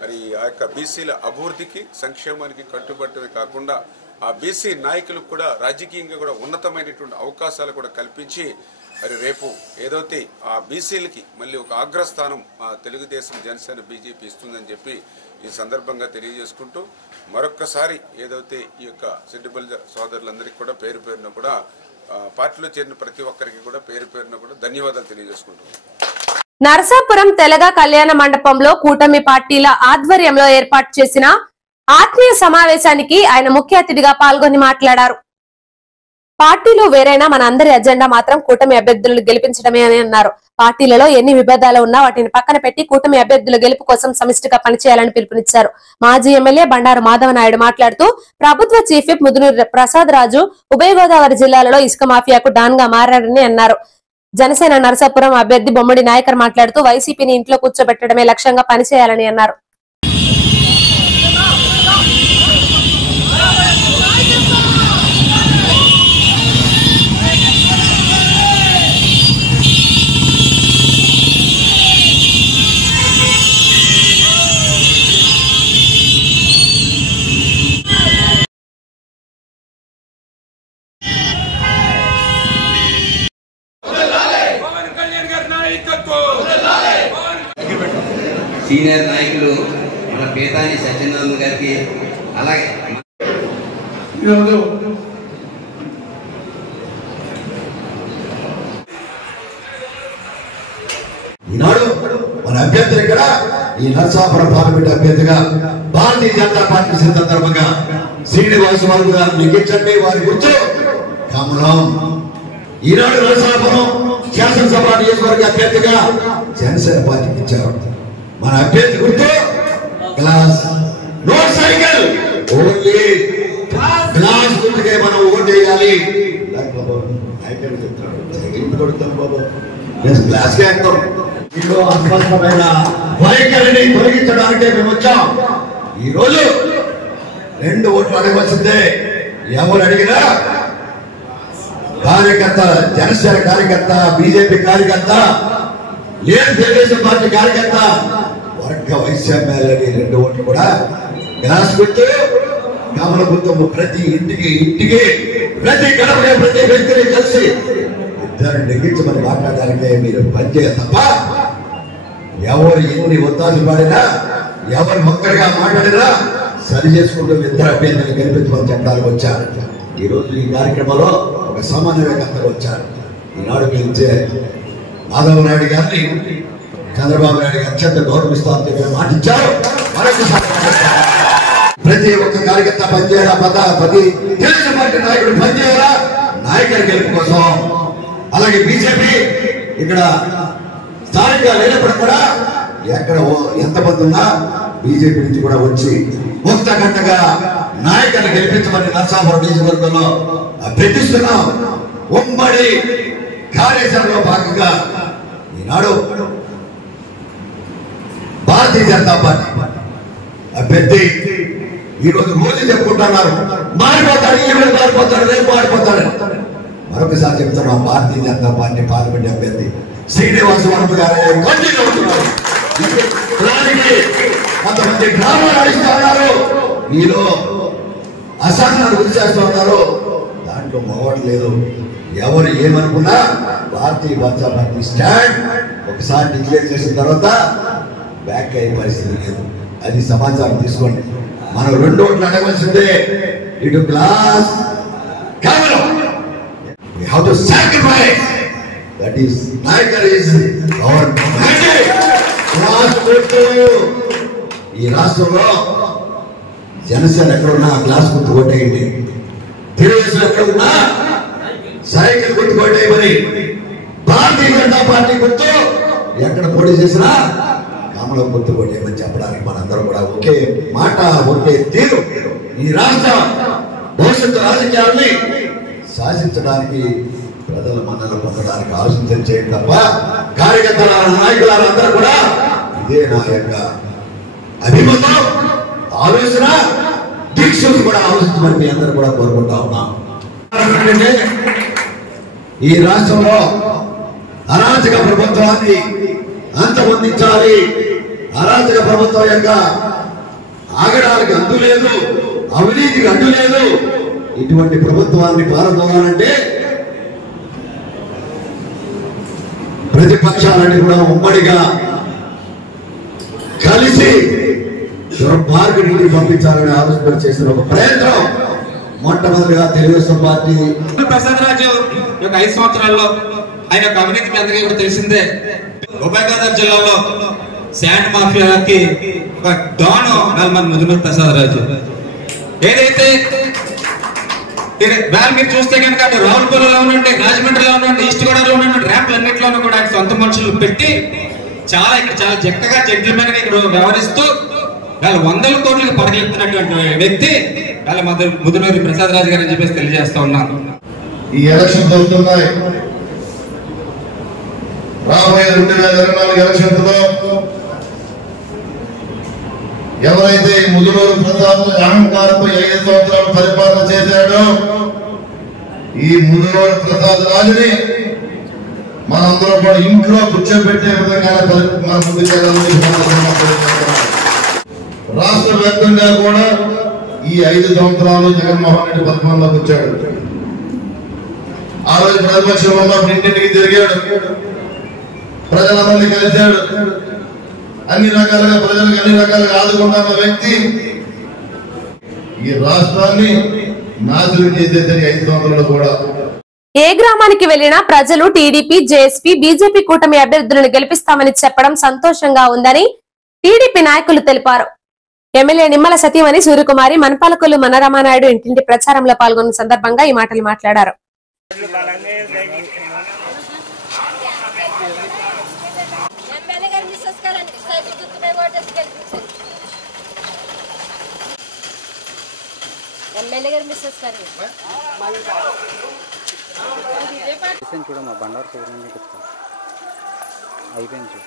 మరి ఆ యొక్క బీసీల అభివృద్ధికి సంక్షేమానికి కట్టుబట్టమే కాకుండా ఆ బీసీ నాయకులకు కూడా రాజకీయంగా కూడా ఉన్నతమైనటువంటి అవకాశాలు కూడా కల్పించి మరి రేపు ఏదైతే ఆ బీసీలకి మళ్ళీ ఒక అగ్రస్థానం ఆ తెలుగుదేశం జనసేన బీజేపీ ఇస్తుందని చెప్పి ఈ సందర్భంగా తెలియజేసుకుంటూ మరొక్కసారి ఏదైతే ఈ యొక్క సెట్టిబల్జ సోదరులందరికీ కూడా పేరు పేరున కూడా పార్టీలో చేరిన ప్రతి ఒక్కరికి కూడా పేరు పేరున కూడా ధన్యవాదాలు తెలియజేసుకుంటున్నాను. నరసాపురం తెలగ కళ్యాణ మండపంలో కూటమి పార్టీల ఆధ్వర్యంలో ఏర్పాటు చేసిన ఆత్మీయ సమావేశానికి ఆయన ముఖ్య అతిథిగా పాల్గొని మాట్లాడారు. పార్టీలో వేరైనా మన అందరి అజెండా మాత్రం కూటమి అభ్యర్థులను గెలిపించడమే అని అన్నారు. పార్టీలలో ఎన్ని విభేదాలు ఉన్నా వాటిని పక్కన పెట్టి కూటమి అభ్యర్థుల గెలుపు కోసం సమిష్టిగా పనిచేయాలని పిలుపునిచ్చారు. మాజీ ఎమ్మెల్యే బండారు మాధవనాయుడు మాట్లాడుతూ ప్రభుత్వ చీఫ్ విప్ ముదునూరి ప్రసాద్ రాజు ఉభయ గోదావరి జిల్లాలలో ఇసుక మాఫియాకు డాన్ గా మారారని అన్నారు. జనసేన నరసాపురం అభ్యర్థి బొమ్మడి నాయకర్ మాట్లాడుతూ వైసీపీని ఇంట్లో కూర్చోబెట్టడమే లక్ష్యంగా పనిచేయాలని అన్నారు. సీనియర్ నాయకులు మన పేతాని సత్యనారాయణ గారికి అలాగే ఈరోజు ఈనాడు మన అభ్యర్థి ఇక్కడ ఈ నరసాపురం పార్లమెంట్ అభ్యర్థిగా భారతీయ జనతా పార్టీ సందర్భంగా శ్రీనివాస వర్మ గారు నెగ్గించండి, వారి గుర్తు కమలం. ఈనాడు నరసాపురం శాసనసభ నియోజకవర్గ అభ్యర్థిగా జనసేన పార్టీకి ఇచ్చారు. మన అభ్యర్థి గుర్తు glass, no cycle, only glass గుర్తుకే మనం ఓటు వేయాలి. గ్లాస్ అస్పష్టమైన వైఖరిని తొలగించడానికే మేము వచ్చాం. ఈ రోజు 2 ఓట్లు అడగవలసిందే. ఎవరు అడిగినా కార్యకర్త, జనసేన కార్యకర్త, బీజేపీ కార్యకర్త, లేదు తెలుగుదేశం పార్టీ కార్యకర్త, వర్గ వైశ్యమ్యాలని 2 ఓట్లు కూడా గ్లాస్ గుర్తు కమల గుర్తు. ప్రతి ఇంటికి ప్రతి గడపకి ప్రతి వ్యక్తిని కలిసి ఇద్దరు నెగ్గించమని మాట్లాడడానికే మీరు పనిచేయ తప్ప ఎవరు ఎన్ని ఒత్తాసు పాడినా, ఎవరు ఒక్కడిగా మాట్లాడినా సరి చేసుకుంటూ ఇద్దరు అభ్యర్థులు గెలిపించమని చెప్పడానికి వచ్చారు. ఈరోజు ఈ కార్యక్రమంలో ఒక సమన్వయకర్తగా వచ్చారు. ఈనాడు గెలిచే మాధవ నాయుడు గారిని చంద్రబాబు నాయుడు గారు అత్యంత గౌరవిస్తామని చెప్పి మాటిచ్చారు. మరొకసారి ప్రతి ఒక్క కార్యకర్త పనిచేయాలా, ప్రతి తెలుగుదేశం పార్టీ నాయకుడు పనిచేయాలా నాయకుల గెలుపు కోసం. అలాగే బీజేపీ ఇక్కడ స్థానికంగా లేనప్పుడు కూడా ఎక్కడ ఎంతమంది ఉన్నా బీజేపీ నుంచి కూడా వచ్చి ముక్తగట్టగా నాయకులు గెలిపించమని నర్సాపురం నియోజకవర్గంలో ప్రకటిస్తున్నాం. ఉమ్మడి కార్యాచరణలో భాగంగా ఈనాడు భారతీయ జనతా పార్టీ అభ్యర్థి ఈరోజు రోజు చెప్పుకుంటున్నారు, మారిపోతాడు, ఈరోజు మారిపోతాడు, రేపు మారిపోతాడు. మరొకసారి చెప్తున్నాం, భారతీయ జనతా పార్టీ పార్లమెంట్ అభ్యర్థి శ్రీనివాస వర్మ గారు కంటిన్యూ అవుతున్నారు. కొంతమంది గ్రామాలు నడుస్తూ ఉన్నారు, మీలో అశాసనాలు గురి చేస్తూ ఉన్నారు. దాంట్లో మొగవట్లేదు. ఎవరు ఏమనుకున్నా భారతీయ జనతా పార్టీ స్టాండ్ ఒకసారి డిక్లేర్ చేసిన తర్వాత బ్యాక్ అయ్యే పరిస్థితి లేదు. అది సమాచారం తీసుకోండి. మనం 2 ఓట్లు అడగవలసిందే. ఇటు గ్లాస్ కేవలం we have to sacrifice. That is Naikar is our mandate. ఈ రాష్ట్రంలో జనసేన ఎక్కడున్నా గ్లాస్ గుర్తు కొట్టేయండి, తెలుగుదేశం ఎక్కడున్నా సైకిల్ గుర్తు కొట్టేయమని, భారతీయ జనతా పార్టీ గుర్తు ఎక్కడ పోటీ చేసినా కమలం గుర్తు కొట్టేయమని చెప్పడానికి మనందరం కూడా ఒకే మాట, ఒకే తీరు. ఈ రాష్ట్ర భవిష్యత్తు రాజకీయాల్ని శాసించడానికి, ప్రజల మన్నలు పొందడానికి ఆలోచన చేయడం తప్ప కార్యకర్తల నాయకులందరూ కూడా ఇదే నా యొక్క అభిమతం, ఆలోచన, దీక్షలు కూడా ఆలోచించమని మీ అందరూ కూడా కోరుకుంటా ఉన్నాం. ఈ రాష్ట్రంలో అరాచక ప్రభుత్వాన్ని అంతమొందించాలి. అరాచక ప్రభుత్వం యొక్క ఆగడానికి అంతు లేదు, అవినీతికి అంతు లేదు. ఇటువంటి ప్రభుత్వాన్ని పాల్గొనాలంటే ప్రతిపక్షాలన్నీ కూడా ఉమ్మడిగా కలిసి దుర్మార్గుడిని పంపించాలని ఆలోచన చేసిన ఒక ప్రయత్నం మొట్టమొదటిగా తెలుగుదేశం పార్టీ. ప్రసాద్ రాజు యొక్క 5 సంవత్సరాల్లో ఆయన యొక్క అవినీతికి అందరికీ కూడా తెలిసిందే. ఉభయ గోదావరి జిల్లాలో శాండ్ మాఫియాకి ఒక డాను నల్మన్ ముదుమూరి ప్రసాద్ రాజు. ఏదైతే మీరు చూస్తే కనుక అటు రావులపల్లిలో ఉండండి, రాజమండ్రిలో ఉండండి, ఈస్ట్ గోదావరిలో ఉండండి, ర్యాంపులు అన్నింటిలోనూ కూడా ఆయన సొంత మనుషులు పెట్టి ఇక్కడ చాలా చక్కగా జెంటిల్మెన్ గా ఇక్కడ వ్యవహరిస్తూ వాళ్ళ 100 కోట్లకు పడగెత్తున్నటువంటి వ్యక్తి వాళ్ళ ముదుమూరి ప్రసాద్ రాజు గారు అని చెప్పేసి తెలియజేస్తా ఉన్నాను. ఈ ఎలక్షన్స్ అవుతున్నాయి. రాబోయే 2024 ఎలక్షన్స్ లో ఎవరైతే ముదుమూరి ప్రసాద్ అహంకారంతో 5 సంవత్సరాలు పరిపాలన చేశాడో ఈ ముదుమూరి ప్రసాద్ రాజుని మనందరూ కూడా ఇంట్లో కూర్చోబెట్టే విధంగా మన ముందుకెళ్ళాలని రాష్ట్ర వ్యాప్తంగా కూడా ఈ 5 సంవత్సరాలు జగన్మోహన్ రెడ్డి పరిపాలనలోకి వచ్చాడు. ఆ రోజు ప్రతిపక్షంలో ఉన్నప్పుడు ఇంటింటికి తిరిగాడు, ప్రజలందరినీ కలిశాడు, అన్ని రకాలుగా ప్రజలకు అన్ని రకాలుగా ఆదుకున్న వ్యక్తి ఈ రాష్ట్రాన్ని నాశనం చేసేదని 5 సంవత్సరాలు కూడా. ఏ గ్రామానికి వెళ్లినా ప్రజలు టీడీపీ, జేఎస్పీ, బీజేపీ కూటమి అభ్యర్థులను గెలిపిస్తామని చెప్పడం సంతోషంగా ఉందని టీడీపీ నాయకులు తెలిపారు. ఎమ్మెల్యే నిమ్మల సతీమణి సూర్యకుమారి మనపాలకొల్లు మనరామానాయుడు ఇంటింటి ప్రచారంలో పాల్గొన్న సందర్భంగా ఈ మాటలు మాట్లాడారు. చూడమ్మా బండారు సుబ్రహ్మణ్యం చెప్తాను అయిపోయింది.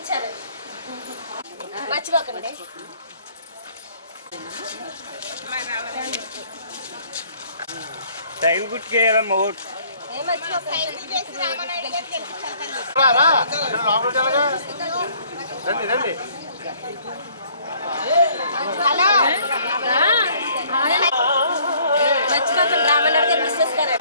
గెలిపించారు. మర్చిపోకండి. సైకిల్ గుర్తుకేయాలమ్మా ఓటు. రండి మర్చిపోకండి. రామనాయుడు గారు మిస్సెస్ గారు.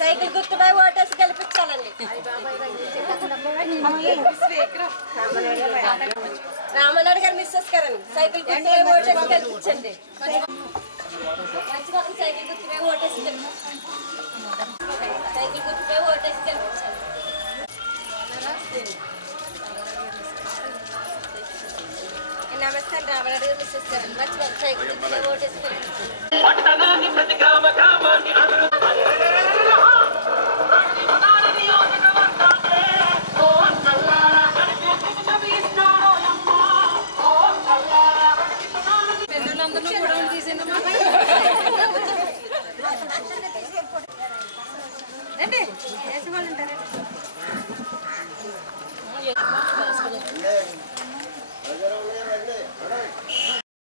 సైకిల్ గుర్తుపై ఓటేసి గెలిపించాలండి. రామనాయుడు గారు మిస్సెస్ గారండి. సైకిల్ గుర్తుపై ఓటేసి గెలిపించండి. సైకిల్ గుర్తుపై ఓటేసి గెలిపించండి. సైకిల్ గుర్తుపై ఓటేసి గెలిపించండి. నమస్తే అండి. రామనాయుడు గారు మిస్సెస్ గారండి. మర్చిపోండి. సైకిల్ గుర్తుపై ఓటేసి గెలిపించండి.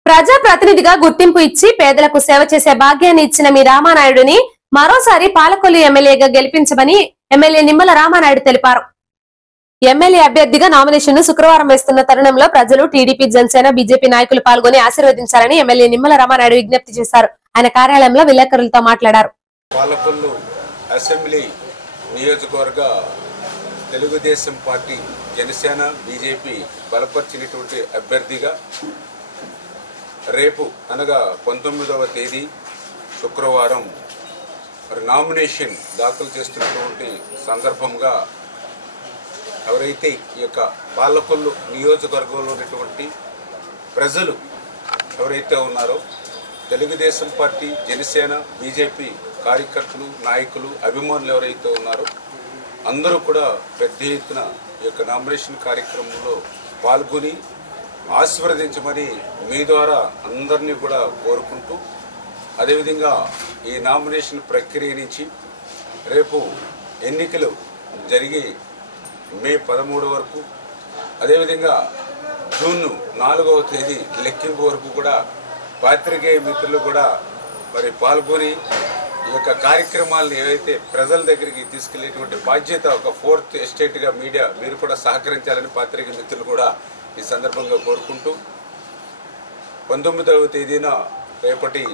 ప్రజాప్రతినిధిగా గుర్తింపు ఇచ్చి పేదలకు సేవ చేసే భాగ్యాన్ని ఇచ్చిన మీ రామానాయుడుని మరోసారి పాలకొల్లు ఎమ్మెల్యేగా గెలిపించమని ఎమ్మెల్యే నిమ్మల రామానాయుడు తెలిపారు. ఎమ్మెల్యే అభ్యర్థిగా నామినేషన్ ను శుక్రవారం వేస్తున్న తరుణంలో ప్రజలు టీడీపీ, జనసేన, బీజేపీ నాయకులు పాల్గొని ఆశీర్వదించాలని ఎమ్మెల్యే నిమ్మల రామానాయుడు విజ్ఞప్తి చేశారు. ఆయన కార్యాలయంలో విలేకరులతో మాట్లాడారు. పాలకొల్లు అసెంబ్లీ నియోజకవర్గ తెలుగుదేశం పార్టీ, జనసేన, బీజేపీ బలపరిచినటువంటి అభ్యర్థిగా రేపు అనగా 19వ తేదీ శుక్రవారం నామినేషన్ దాఖలు చేస్తున్నటువంటి సందర్భంగా ఎవరైతే ఈ యొక్క పాలకొల్లు నియోజకవర్గంలో ఉన్నటువంటి ప్రజలు ఎవరైతే ఉన్నారో తెలుగుదేశం పార్టీ, జనసేన, బీజేపీ కార్యకర్తలు, నాయకులు, అభిమానులు ఎవరైతే ఉన్నారో అందరూ కూడా పెద్ద ఎత్తున ఈ యొక్క నామినేషన్ కార్యక్రమంలో పాల్గొని ఆశీర్వదించమని మీ ద్వారా అందరినీ కూడా కోరుకుంటూ, అదేవిధంగా ఈ నామినేషన్ ప్రక్రియ నుంచి రేపు ఎన్నికలు జరిగి మే 13 వరకు, అదేవిధంగా జూన్ 4వ తేదీ లెక్కింపు వరకు కూడా పాత్రికేయ మిత్రులు కూడా మరి పాల్గొని ఈ యొక్క కార్యక్రమాలను ఏవైతే ప్రజల దగ్గరికి తీసుకెళ్లేటువంటి బాధ్యత ఒక 4th ఎస్టేట్గా మీడియా మీరు కూడా సహకరించాలని పాత్రికేయ మిత్రులు కూడా ఈ సందర్భంగా కోరుకుంటూ 19వ తేదీన రేపటి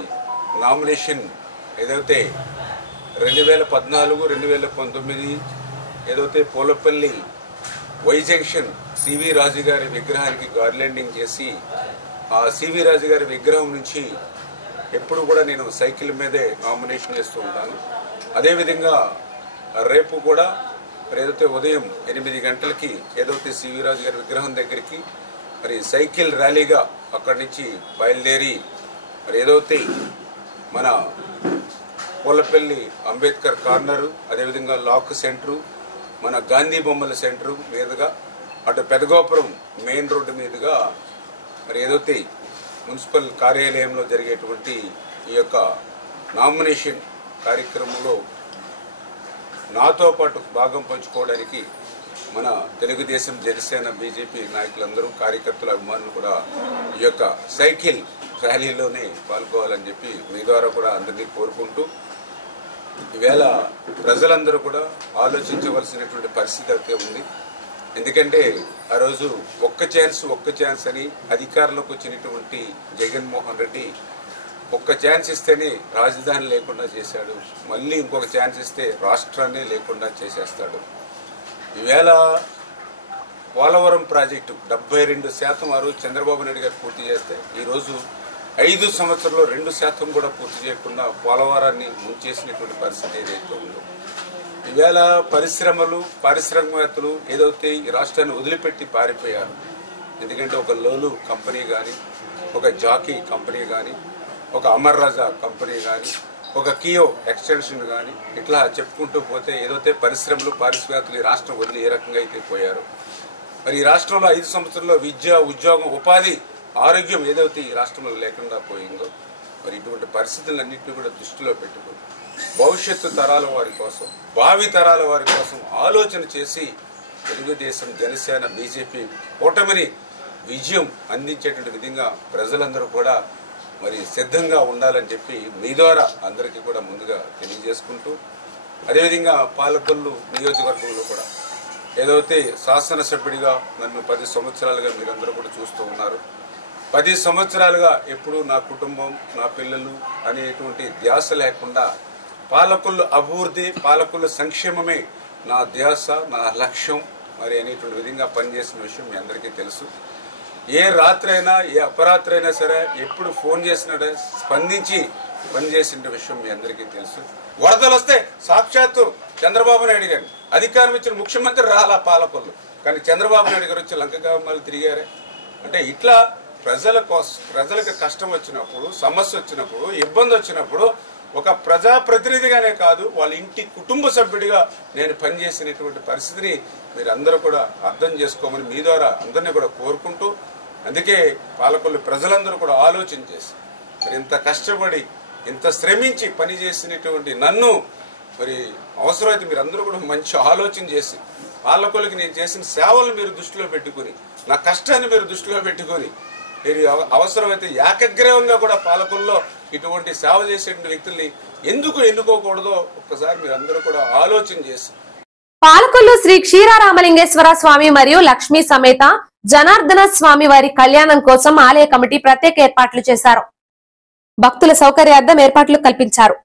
నామినేషన్ ఏదైతే 2014, 2019 ఏదైతే పోలపల్లి వై జంక్షన్ సివి రాజు గారి విగ్రహానికి గార్లెండింగ్ చేసి ఆ సివి రాజు గారి విగ్రహం నుంచి ఎప్పుడు కూడా నేను సైకిల్ మీదే నామినేషన్ చేస్తూ ఉంటాను. అదేవిధంగా రేపు కూడా ఏదైతే ఉదయం 8 గంటలకి ఏదైతే సివి రాజు గారి విగ్రహం దగ్గరికి మరి సైకిల్ ర్యాలీగా అక్కడి నుంచి బయలుదేరి మరి ఏదైతే మన పోలపల్లి అంబేద్కర్ కార్నరు, అదేవిధంగా లాక్ సెంటరు, మన గాంధీ బొమ్మల సెంటరు మీదుగా అటు పెదగోపురం మెయిన్ రోడ్డు మీదుగా మరి ఏదైతే మున్సిపల్ కార్యాలయంలో జరిగేటువంటి ఈ యొక్క నామినేషన్ కార్యక్రమంలో నాతో పాటు భాగం పంచుకోవడానికి మన తెలుగుదేశం జనసేన బీజేపీ నాయకులందరూ కార్యకర్తల అభిమానులు కూడా ఈ యొక్క సైకిల్ ర్యాలీలోనే పాల్గొవాలని చెప్పి మీ ద్వారా కూడా అందరినీ కోరుకుంటూ ఈవేళ ప్రజలందరూ కూడా ఆలోచించవలసినటువంటి పరిస్థితి అయితే ఉంది. ఎందుకంటే ఆ రోజు ఒక్క ఛాన్స్ అని అధికారంలోకి వచ్చినటువంటి జగన్మోహన్ రెడ్డి ఒక్క ఛాన్స్ ఇస్తేనే రాజధాని లేకుండా చేశాడు, మళ్ళీ ఇంకొక ఛాన్స్ ఇస్తే రాష్ట్రాన్నే లేకుండా చేసేస్తాడు. ఈవేళ పోలవరం ప్రాజెక్టు 72% ఆ రోజు చంద్రబాబు నాయుడు గారు పూర్తి చేస్తే ఈరోజు 5 సంవత్సరాల్లో 2% కూడా పూర్తి చేయకుండా పోలవరాన్ని ముంచేసినటువంటి పరిస్థితి ఏదైతే ఉందో, ఈవేళ పరిశ్రమలు పారిశ్రామికవేత్తలు ఏదైతే ఈ రాష్ట్రాన్ని వదిలిపెట్టి పారిపోయారు. ఎందుకంటే ఒక లోలు కంపెనీ కానీ, ఒక జాకీ కంపెనీ కానీ, ఒక అమర్ రాజా కంపెనీ కానీ, ఒక కియో ఎక్స్టెన్షన్ కానీ, ఇట్లా చెప్పుకుంటూ పోతే ఏదైతే పరిశ్రమలు పారిశ్రామికవేత్తలు ఈ రాష్ట్రం వదిలి ఏ రకంగా అయితే పోయారు. మరి ఈ రాష్ట్రంలో 5 సంవత్సరాల్లో విద్య, ఉద్యోగం, ఉపాధి, ఆరోగ్యం ఏదైతే ఈ రాష్ట్రంలో లేకుండా పోయిందో, మరి ఇటువంటి పరిస్థితులన్నింటినీ కూడా దృష్టిలో పెట్టుకుని భవిష్యత్తు తరాల వారి కోసం, భావి తరాల వారి కోసం ఆలోచన చేసి తెలుగుదేశం జనసేన బీజేపీ కూటమిని విజయం అందించేటువంటి విధంగా ప్రజలందరూ కూడా మరి సిద్ధంగా ఉండాలని చెప్పి మీ ద్వారా అందరికీ కూడా ముందుగా తెలియజేసుకుంటూ, అదేవిధంగా పాలకొల్లు నియోజకవర్గంలో కూడా ఏదైతే శాసనసభ్యుడిగా నన్ను 10 సంవత్సరాలుగా మీరందరూ కూడా చూస్తూ ఉన్నారు. 10 సంవత్సరాలుగా ఎప్పుడు నా కుటుంబం, నా పిల్లలు అనేటువంటి ధ్యాస లేకుండా పాలకొల్లు అభివృద్ధి, పాలకొల్లు సంక్షేమమే నా ధ్యాస, నా లక్ష్యం మరి అనేటువంటి విధంగా పనిచేసిన విషయం మీ అందరికీ తెలుసు. ఏ రాత్రైనా ఏ అపరాత్రి అయినా సరే ఎప్పుడు ఫోన్ చేసినా స్పందించి పనిచేసిన విషయం మీ అందరికీ తెలుసు. వరదలు వస్తే సాక్షాత్తు చంద్రబాబు నాయుడు గారు అధికారం ఇచ్చిన ముఖ్యమంత్రి రాలా పాలకొల్లు, కానీ చంద్రబాబు నాయుడు గారు వచ్చి లంకగామలు తిరిగారే. అంటే ఇట్లా ప్రజలకు కష్టం వచ్చినప్పుడు, సమస్య వచ్చినప్పుడు, ఇబ్బంది వచ్చినప్పుడు ఒక ప్రజాప్రతినిధిగానే కాదు వాళ్ళ ఇంటి కుటుంబ సభ్యుడిగా నేను పనిచేసినటువంటి పరిస్థితిని మీరు అందరూ కూడా అర్థం చేసుకోమని మీ ద్వారా అందరినీ కూడా కోరుకుంటూ, అందుకే పాలకొల్లు ప్రజలందరూ కూడా ఆలోచన చేసి మరి ఇంత కష్టపడి ఇంత శ్రమించి పనిచేసినటువంటి నన్ను మరి అవసరమైతే మీరు అందరూ కూడా మంచి ఆలోచన చేసి పాలకొల్లుకి నేను చేసిన సేవలను మీరు దృష్టిలో పెట్టుకుని, నా కష్టాన్ని మీరు దృష్టిలో పెట్టుకొని మీరు అవసరమైతే ఏకగ్రీవంగా కూడా పాలకొల్లులో ఇటువంటి సేవ చేసేటువంటి వ్యక్తుల్ని ఎందుకు ఎన్నుకోకూడదో ఒక్కసారి మీరు అందరూ కూడా ఆలోచన చేసి పాలకొల్లు శ్రీ క్షీరారామలింగేశ్వర స్వామి మరియు లక్ష్మీ సమేత జనార్దన స్వామి వారి కళ్యాణం కోసం ఆలయ కమిటీ ప్రత్యేక ఏర్పాట్లు చేశారు. భక్తుల సౌకర్యార్థం ఏర్పాట్లు కల్పించారు.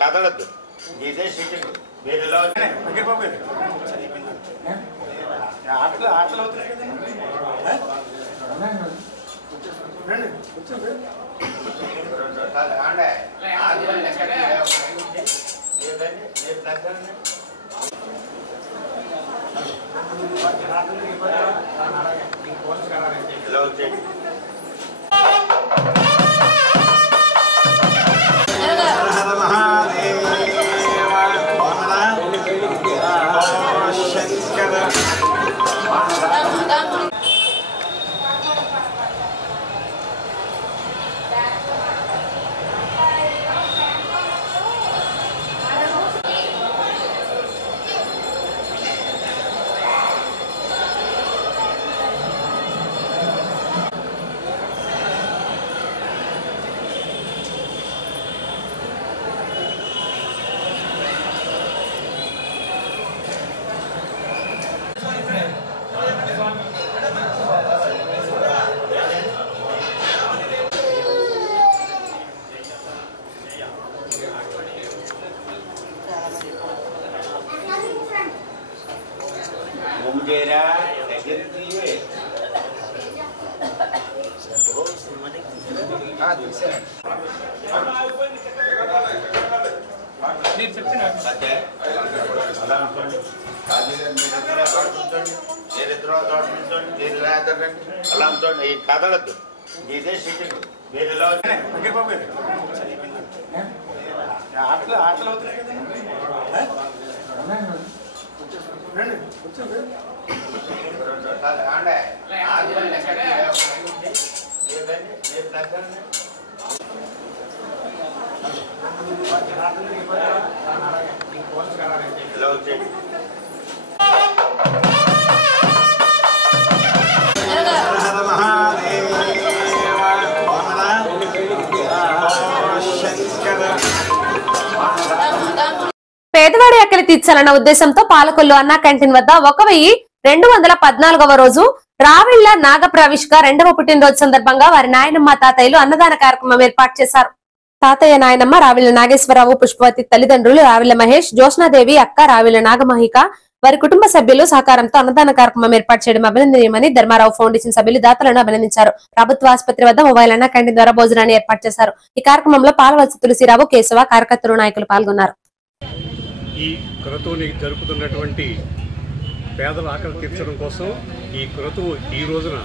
కదలద్దు ఇదే సీటింగ్ మీరు ఎలా ఆటలు ఆటలు అవుతున్నాయి ఎలా వచ్చాయి అలా ఉంచండి, కదలద్దు. ఇదే సీటింగ్. మీరు ఎలా ఆటలు అవుతున్నాయి ఎలా వచ్చాయి. పేదవాడి ఆకలి తీర్చాలన్న ఉద్దేశంతో పాలకొల్లు అన్నా క్యాంటీన్ వద్ద 1214వ రోజు రావిళ్ల నాగప్రవిష్క 2వ పుట్టినరోజు సందర్భంగా వారి నాయనమ్మ తాతయ్యలు అన్నదాన కార్యక్రమం ఏర్పాటు చేశారు. తాతయ్య నాయనమ్మ రావిళ్ల నాగేశ్వరరావు, పుష్పవతి తల్లిదండ్రులు రావిళ్ల మహేష్, జ్యోత్స్నాదేవి అక్క రావిళ్ల నాగమహిక వారి కుటుంబ సభ్యులు సహకారంతో అన్నదాన కార్యక్రమం ఏర్పాటు చేయడం అభినందనీయమని ధర్మారావు ఫౌండేషన్ సభ్యులు దాతలను అభినందించారు. ప్రభుత్వ ఆసుపత్రి వద్ద మొబైల్ అన్నా క్యాంటీన్ ద్వారా భోజనాన్ని ఏర్పాటు చేశారు. ఈ కార్యక్రమంలో పాలవలస తులసిరావు, కేశవ, కార్యకర్తలు, నాయకులు పాల్గొన్నారు. ఈ క్రతువుని జరుపుతున్నటువంటి పేదల ఆకలి తీర్చడం కోసం ఈ క్రతువు ఈ రోజున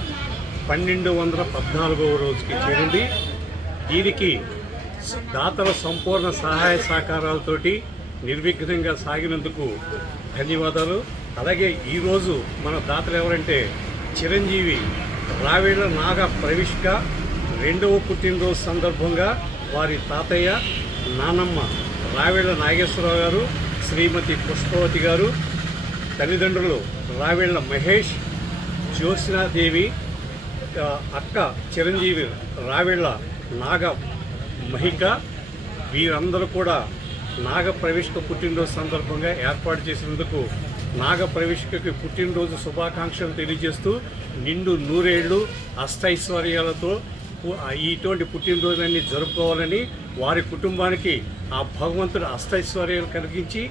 1214వ రోజుకి చేరింది. దీనికి దాతల సంపూర్ణ సహాయ సహకారాలతోటి నిర్విఘ్నంగా సాగినందుకు ధన్యవాదాలు. అలాగే ఈరోజు మన దాతలు ఎవరంటే చిరంజీవి రావిళ్ల నాగ ప్రవిష్క 2వ పుట్టినరోజు సందర్భంగా వారి తాతయ్య నానమ్మ రావిళ్ల నాగేశ్వరరావు గారు, శ్రీమతి పుష్పవతి గారు, తల్లిదండ్రులు రావిళ్ల మహేష్, జ్యోత్స్నాదేవి అక్క చిరంజీవి రావిళ్ల నాగ మహిక వీరందరూ కూడా నాగ ప్రవిష్క పుట్టినరోజు సందర్భంగా ఏర్పాటు చేసినందుకు నాగ ప్రవిష్కకి పుట్టినరోజు శుభాకాంక్షలు తెలియజేస్తూ నిండు నూరేళ్లు అష్టైశ్వర్యాలతో ఇటువంటి పుట్టినరోజులన్నీ జరుపుకోవాలని వారి కుటుంబానికి ఆ భగవంతుడు అష్టైశ్వర్యాలు కలిగించి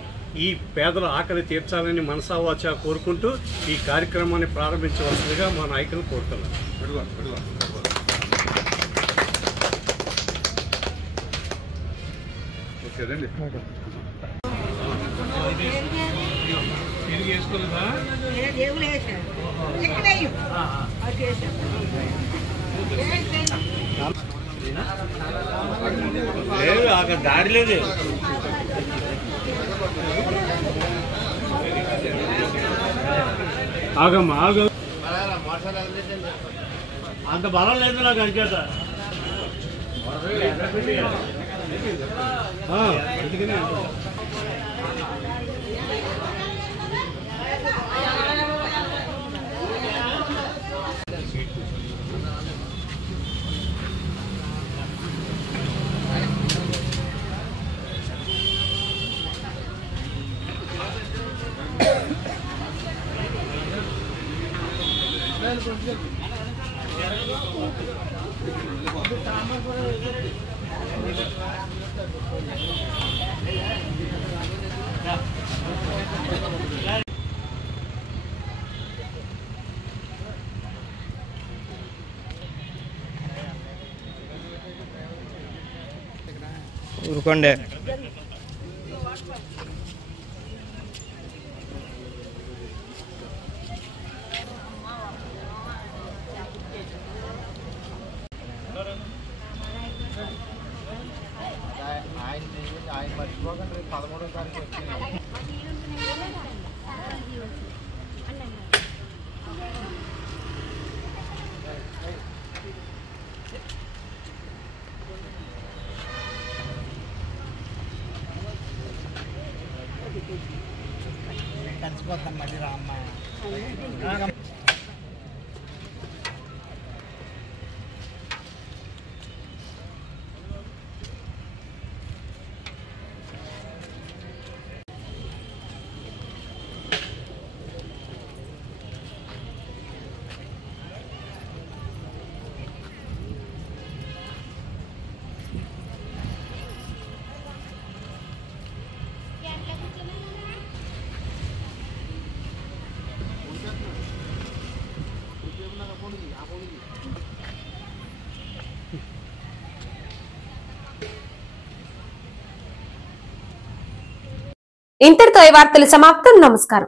ఈ పేదల ఆకలి తీర్చాలని మనసావాచా కోరుకుంటూ ఈ కార్యక్రమాన్ని ప్రారంభించవలసిందిగా మా నాయకులు కోరుతున్నారు. లేదు అక్కడ దాడి లేదు. ఆగమ్మా ఆగ అంత బలం లేదు నాకు అంచేత అందుకనే ఊరుకోండి. ఆయన మర్చిపోకండి, 13వ తారీఖు వచ్చింది. కలిసిపోతాం మళ్ళీ రామ్మ. ఇంతటితో ఈ వార్తలు సమాప్తం. నమస్కారం.